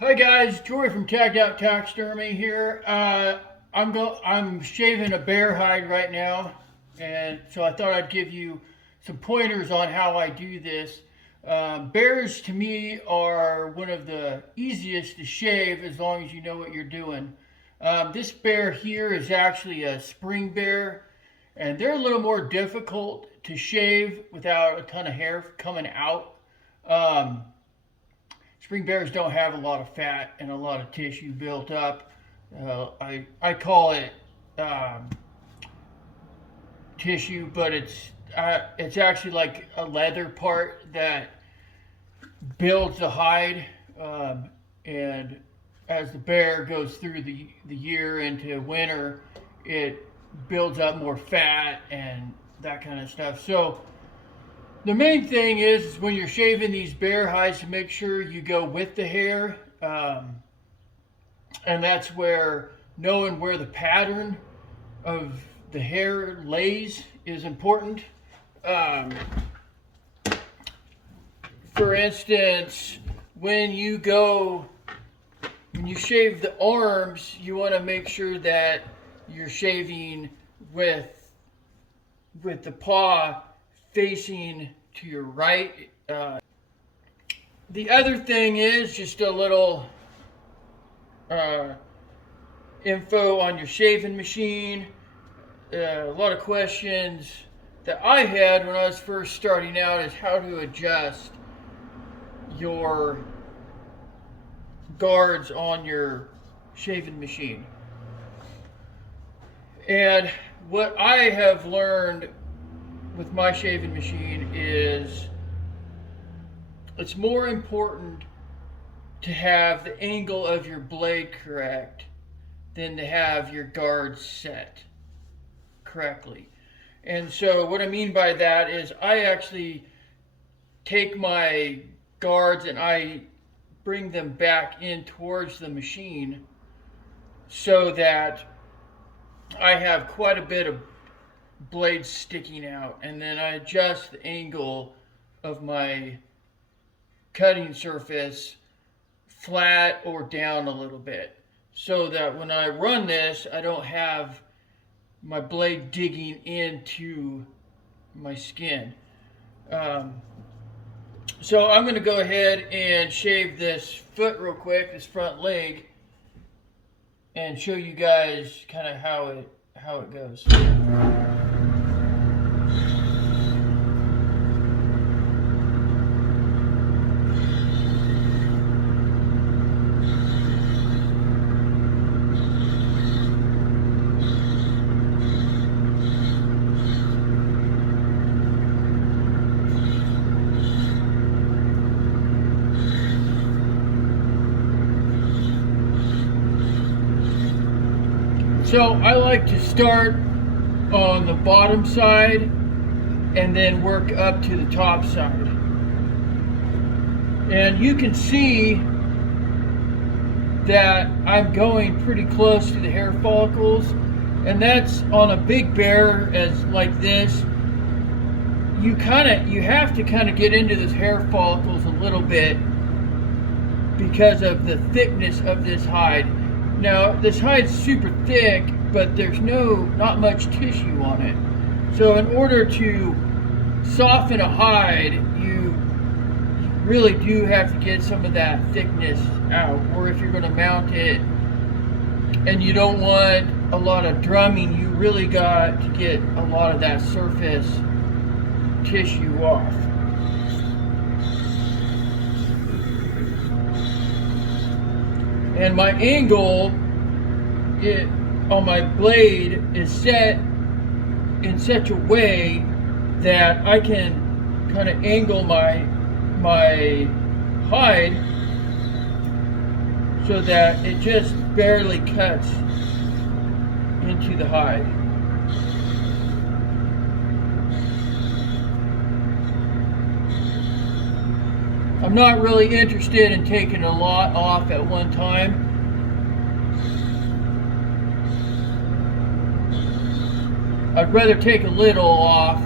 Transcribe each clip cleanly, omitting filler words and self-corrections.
Hi guys, Joy from Tagged Out Taxidermy here. I'm shaving a bear hide right now, and so I thought I'd give you some pointers on how I do this. Bears to me are one of the easiest to shave as long as you know what you're doing. This bear here is actually a spring bear, and they're a little more difficult to shave without a ton of hair coming out. Um, Spring bears don't have a lot of fat and a lot of tissue built up. I call it um, tissue, but it's actually like a leather part that builds the hide. And as the bear goes through the year into winter, it builds up more fat and that kind of stuff. So the main thing is when you're shaving these bear hides to make sure you go with the hair, and that's where knowing where the pattern of the hair lays is important. Um, for instance, when you shave the arms, you want to make sure that you're shaving with the paw facing to your right. The other thing is just a little uh, info on your shaving machine. A lot of questions that I had when I was first starting out is how to adjust your guards on your shaving machine. And what I have learned with my shaving machine is it's more important to have the angle of your blade correct than to have your guards set correctly. And so what I mean by that is I actually take my guards and I bring them back in towards the machine so that I have quite a bit of blade sticking out, and then I adjust the angle of my cutting surface flat or down a little bit so that when I run this I don't have my blade digging into my skin. So I'm going to go ahead and shave this foot real quick, this front leg, and show you guys kind of how it goes. So I like to start on the bottom side and then work up to the top side. And you can see that I'm going pretty close to the hair follicles, and that's on a big bear as like this. You have to kind of get into this hair follicles a little bit because of the thickness of this hide. Now, this hide's super thick, but there's not much tissue on it. So in order to soften a hide, you really do have to get some of that thickness out. Or if you're going to mount it and you don't want a lot of drumming, you really got to get a lot of that surface tissue off. And my angle on my blade is set in such a way that I can kind of angle my hide so that it just barely cuts into the hide. I'm not really interested in taking a lot off at one time. I'd rather take a little off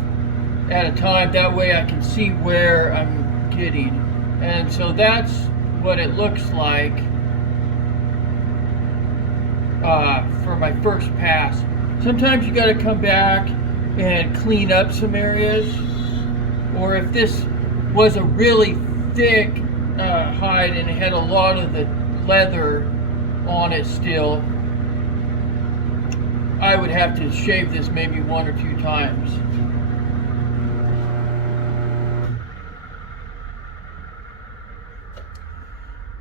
at a time, that way I can see where I'm getting. And so that's what it looks like for my first pass. Sometimes you got to come back and clean up some areas, or if this was a really thick hide and it had a lot of the leather on it still, I would have to shave this maybe 1 or 2 times.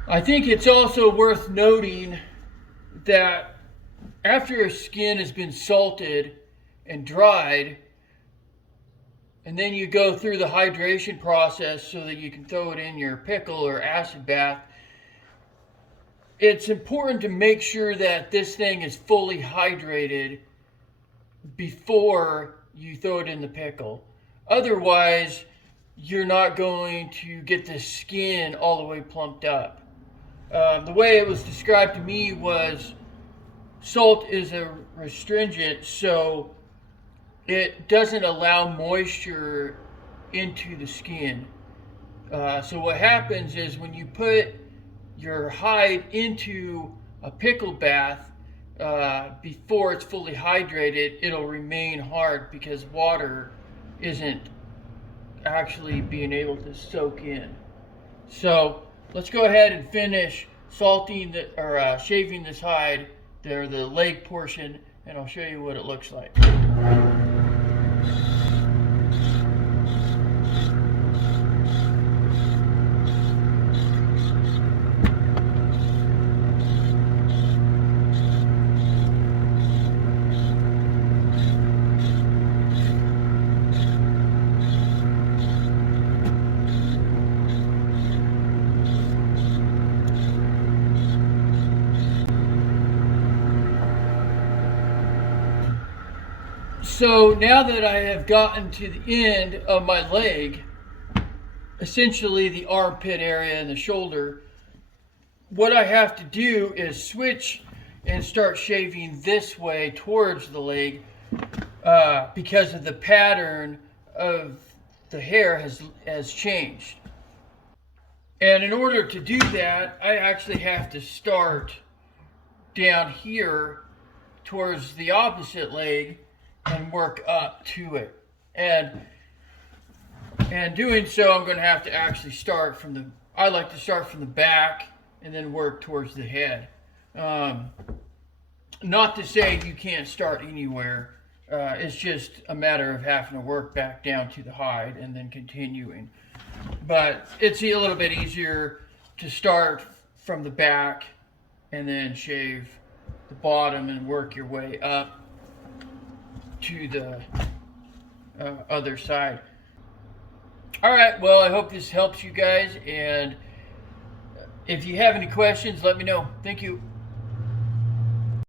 I think it's also worth noting that after a skin has been salted and dried, and then you go through the hydration process so that you can throw it in your pickle or acid bath, it's important to make sure that this thing is fully hydrated before you throw it in the pickle. Otherwise, you're not going to get the skin all the way plumped up. The way it was described to me was salt is a restringent, so it doesn't allow moisture into the skin. So what happens is when you put your hide into a pickle bath, before it's fully hydrated, it'll remain hard because water isn't actually being able to soak in. So let's go ahead and finish salting or shaving this hide, the leg portion, and I'll show you what it looks like. So now that I have gotten to the end of my leg, essentially the armpit area and the shoulder, what I have to do is switch and start shaving this way towards the leg, because of the pattern of the hair has changed. And in order to do that, I actually have to start down here towards the opposite leg and work up to it. And doing so, I'm going to have to actually start from I like to start from the back and then work towards the head. Not to say you can't start anywhere. It's just a matter of having to work back down to the hide and then continuing. But it's a little bit easier to start from the back and then shave the bottom and work your way up to the other side. All right, well, I hope this helps you guys, and if you have any questions, let me know. Thank you.